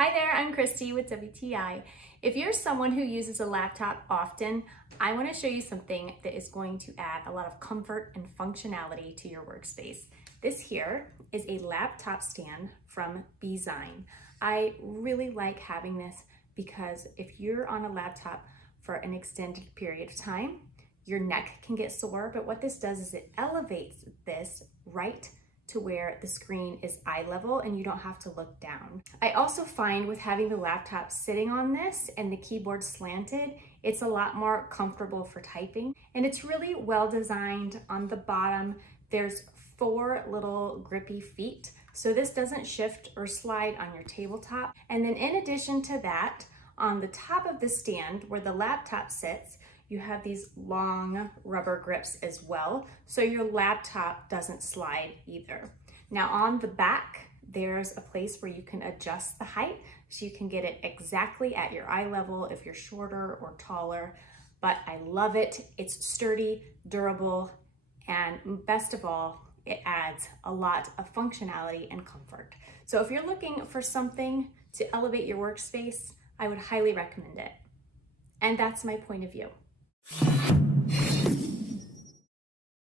Hi there, I'm Christy with WTI. If you're someone who uses a laptop often, I want to show you something that is going to add a lot of comfort and functionality to your workspace. This here is a laptop stand from Besign. I really like having this because if you're on a laptop for an extended period of time, your neck can get sore, but what this does is it elevates this right to where the screen is eye level and you don't have to look down. I also find with having the laptop sitting on this and the keyboard slanted, it's a lot more comfortable for typing. And it's really well designed. On the bottom, there's 4 little grippy feet. So this doesn't shift or slide on your tabletop. And then in addition to that, on the top of the stand where the laptop sits, you have these long rubber grips as well, so your laptop doesn't slide either. Now on the back, there's a place where you can adjust the height, so you can get it exactly at your eye level if you're shorter or taller, but I love it. It's sturdy, durable, and best of all, it adds a lot of functionality and comfort. So if you're looking for something to elevate your workspace, I would highly recommend it. And that's my point of view.